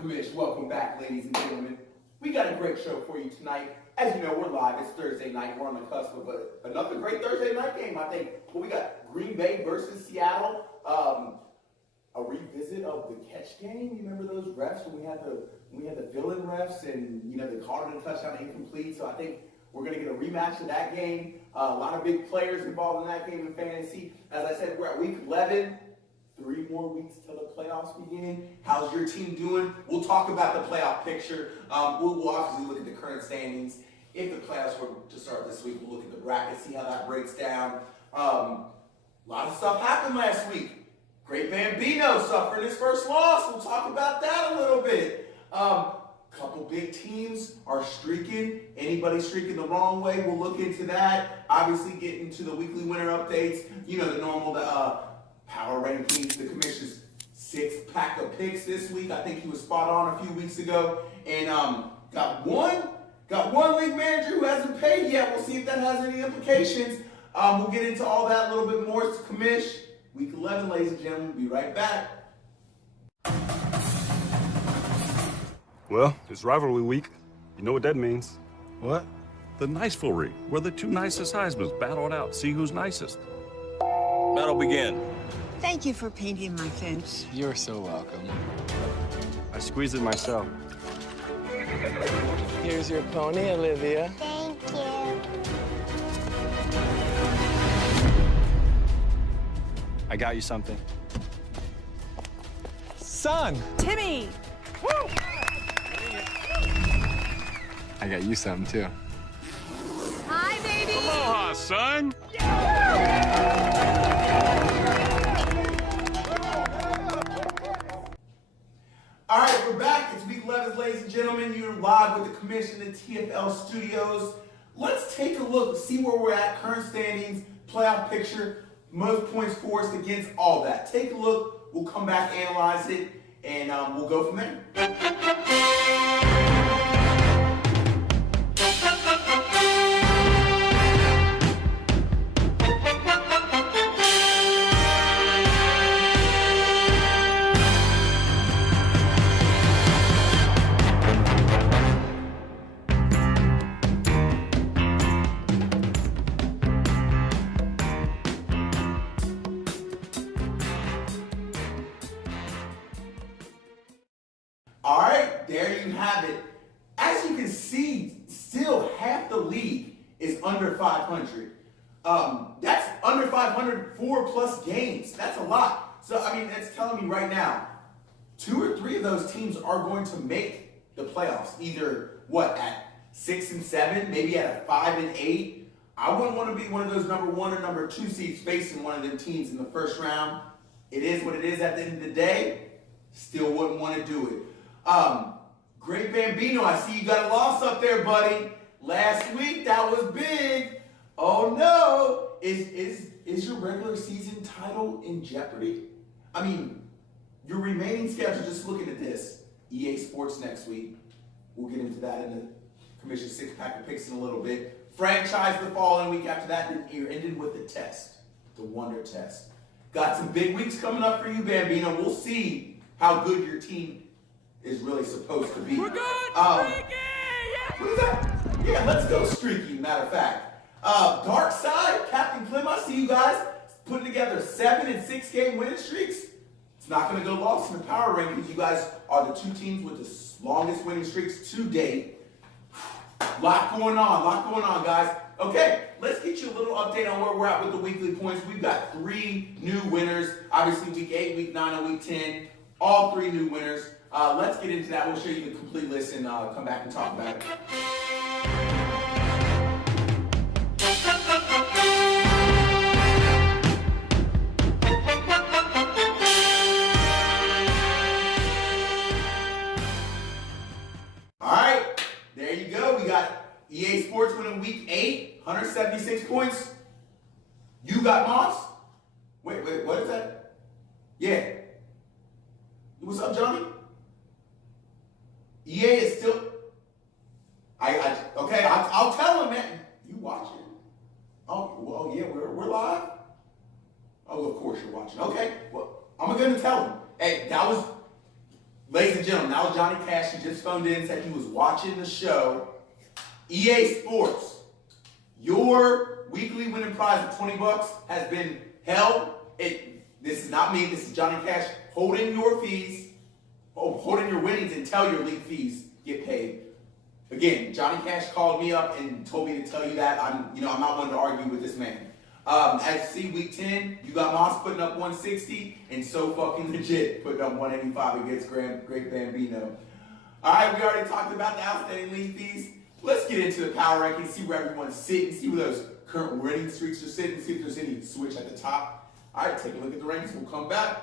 Commish. Welcome back, ladies and gentlemen. We got a great show for you tonight. As you know, we're live. It's Thursday night. We're on the cusp of another great Thursday night game, I think. Well, we got Green Bay versus Seattle. A revisit of the catch game. You remember those refs when we had the villain refs and they called it a touchdown incomplete. So I think we're going to get a rematch of that game. A lot of big players involved in that game in fantasy. As I said, we're at week 11. 3 more weeks till the playoffs begin. How's your team doing? We'll talk about the playoff picture. We'll obviously look at the current standings. If the playoffs were to start this week, we'll look at the bracket, see how that breaks down. A lot of stuff happened last week. Great Bambino suffering his first loss. We'll talk about that a little bit. Couple big teams are streaking. Anybody streaking the wrong way, we'll look into that. Obviously, get into the weekly winner updates. The normal, power rankings, the commission's 6th pack of picks this week. I think he was spot on a few weeks ago. And got one league manager who hasn't paid yet. We'll see if that has any implications. We'll get into all that a little bit more. It's Commish, week 11, ladies and gentlemen. We'll be right back. Well, it's rivalry week. You know what that means. What? The Nicevillery, where the 2 nicest Heismans battle it out, see who's nicest. Battle begin. Thank you for painting my fence. You're so welcome. I squeezed it myself. Here's your pony, Olivia. Thank you. I got you something. Son! Timmy! I got you something, too. Hi, baby! Aloha, son! All right, we're back. It's week 11, ladies and gentlemen. You're live with the commission at TFL Studios. Let's take a look, see where we're at, current standings, playoff picture, most points for us against, all that. Take a look. We'll come back, analyze it, and we'll go from there. All right, there you have it. As you can see, still half the league is under 500. That's under 500, 4+ games. That's a lot. So, that's telling me right now, 2 or 3 of those teams are going to make the playoffs. Either, at 6 and 7, maybe at a 5 and 8. I wouldn't want to be one of those number 1 or number 2 seeds facing one of them teams in the first round. It is what it is at the end of the day. Still wouldn't want to do it. Great Bambino, I see you got a loss up there, buddy. Last week, that was big. Oh no, is your regular season title in jeopardy? Your remaining schedule, just looking at this, EA Sports next week. We'll get into that in the commission's 6 pack of picks in a little bit. Franchise the following week after that, then you're ending with the test, the wonder test. Got some big weeks coming up for you, Bambino. We'll see how good your team is really supposed to be. We're good! Streaky! What is that? Yeah, let's go streaky, matter of fact. Dark Side, Captain Clem, I see you guys putting together 7 and 6 game winning streaks. It's not going to go lost in the power rankings. You guys are the 2 teams with the longest winning streaks to date. Lot going on, guys. Okay, let's get you a little update on where we're at with the weekly points. We've got 3 new winners. Obviously, week 8, week 9, and week 10. All 3 new winners. Let's get into that. We'll show you the complete list and come back and talk about it. All right, there you go. We got EA Sports winning week 8, 176 points. You got Moss? Wait, what is that? Yeah. What's up, Johnny? EA is still. Okay. I'll tell him, man. You watching? Oh, well, yeah, we're live. Oh, of course you're watching. Okay. Well, I'm gonna tell him. Hey, that was, ladies and gentlemen, Now Johnny Cash, he just phoned in and said he was watching the show. EA Sports, your weekly winning prize of $20 has been held. This is not me, this is Johnny Cash holding your fees, holding your winnings until your league fees get paid. Again, Johnny Cash called me up and told me to tell you that. I'm not one to argue with this man. As you see, week 10, you got Moss putting up 160, and So Fucking Legit putting up 185 against Great Bambino. All right, we already talked about the outstanding league fees. Let's get into the power rankings, see where everyone's sitting, see where those current winning streaks are sitting, see if there's any switch at the top. All right, take a look at the rankings. We'll come back.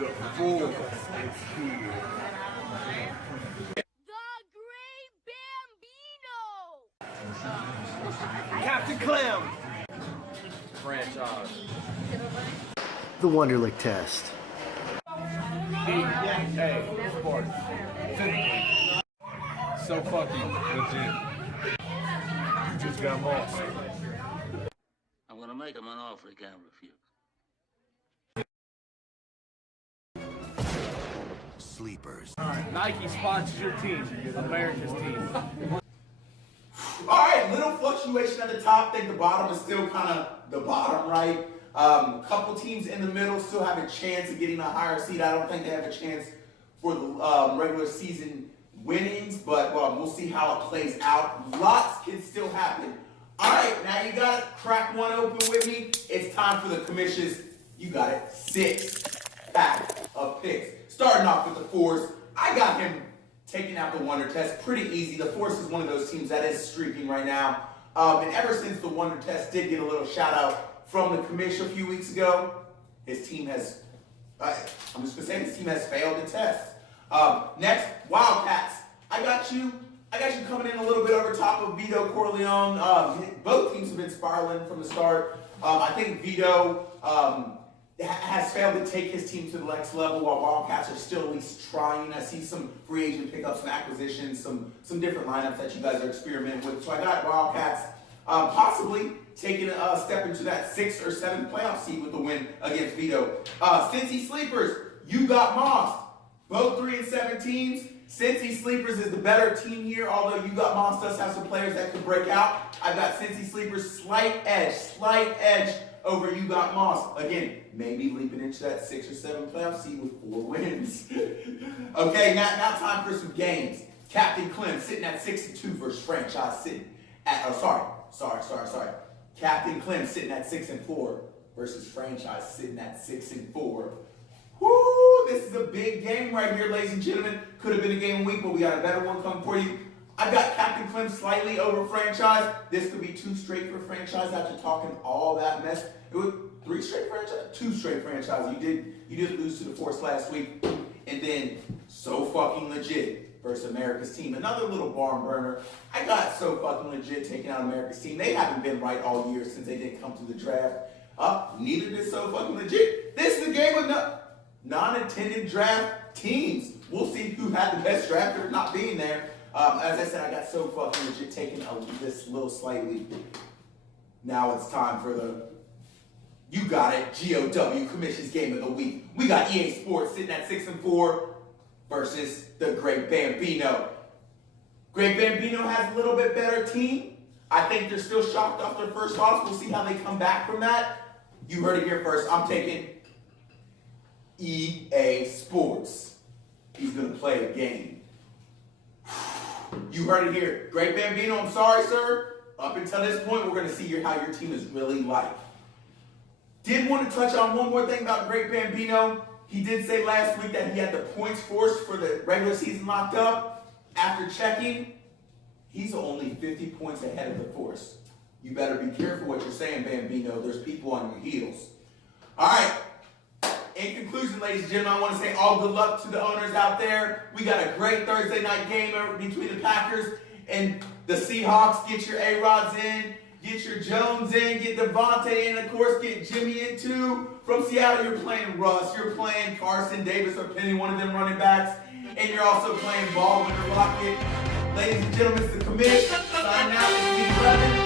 The full is here. Captain Clem. Franchise. The Wonderlic test. Hey, sports. So fucking legit. You just got lost. I'm gonna make him an offer he can't refuse. Sleepers. Nike sponsors your team, America's team. All right, little fluctuation at the top. I think the bottom is still kind of the bottom, right? Couple teams in the middle still have a chance of getting a higher seed. I don't think they have a chance for the regular season winnings, but we'll see how it plays out. Lots can still happen. All right, now you got to crack one open with me. It's time for the commission's, you got it, 6-pack of picks. Starting off with the Force, I got him taking out the Wonder Test pretty easy. The Force is one of those teams that is streaking right now. And ever since the Wonder Test did get a little shout out from the commission a few weeks ago, his team has, I'm just going to say his team has failed the test. Next, Wildcats. I got you coming in a little bit over top of Vito Corleone. Both teams have been spiraling from the start. I think Vito has failed to take his team to the next level while Wildcats are still at least trying. I see some free agent pickups, some acquisitions, some different lineups that you guys are experimenting with. So I got Wildcats possibly taking a step into that 6th or 7th playoff seed with the win against Vito. Cincy Sleepers, you got Moss. Both 3 and 7 teams. Cincy Sleepers is the better team here, although you got Moss does have some players that could break out. I've got Cincy Sleepers slight edge over you got Moss. Again, maybe leaping into that 6 or 7 playoff seed with 4 wins. Okay, now time for some games. Captain Clem sitting at 6-2 versus Franchise sitting at, sorry. Captain Clem sitting at 6-4 versus Franchise sitting at 6-4. Woo, this is a big game right here, ladies and gentlemen. Could have been a game of the week, but we got a better one coming for you. I've got Captain Clem slightly over Franchise. This could be 2 straight for Franchise after talking all that mess. It was 3 straight Franchise? 2 straight Franchise. You did lose to the Force last week. And then So Fucking Legit versus America's team. Another little barn burner. I got So Fucking Legit taking out America's team. They haven't been right all year since they didn't come to the draft. Neither did So Fucking Legit. This is a game of non-attended draft teams. We'll see who had the best drafter not being there. As I said, I got So Fucking Legit taking this little slightly. Now it's time for the You Got It GOW Commission's Game of the Week. We got EA Sports sitting at 6-4 versus the Great Bambino. Great Bambino has a little bit better team. I think they're still shocked off their first loss. We'll see how they come back from that. You heard it here first. I'm taking EA Sports. He's going to play a game. You heard it here. Great Bambino, I'm sorry, sir. Up until this point, we're going to see how your team is really like. Did want to touch on one more thing about Great Bambino. He did say last week that he had the points force for the regular season locked up. After checking, he's only 50 points ahead of the Force. You better be careful what you're saying, Bambino. There's people on your heels. All right. In conclusion, ladies and gentlemen, I want to say all good luck to the owners out there. We got a great Thursday night game between the Packers and the Seahawks. Get your A-Rods in. Get your Jones in. Get Devontae in. Of course, get Jimmy in too. From Seattle, you're playing Russ. You're playing Carson Davis or Penny, one of them running backs. And you're also playing Baldwin or Rocket. Ladies and gentlemen, it's the commish. Signing out. It's Week 11.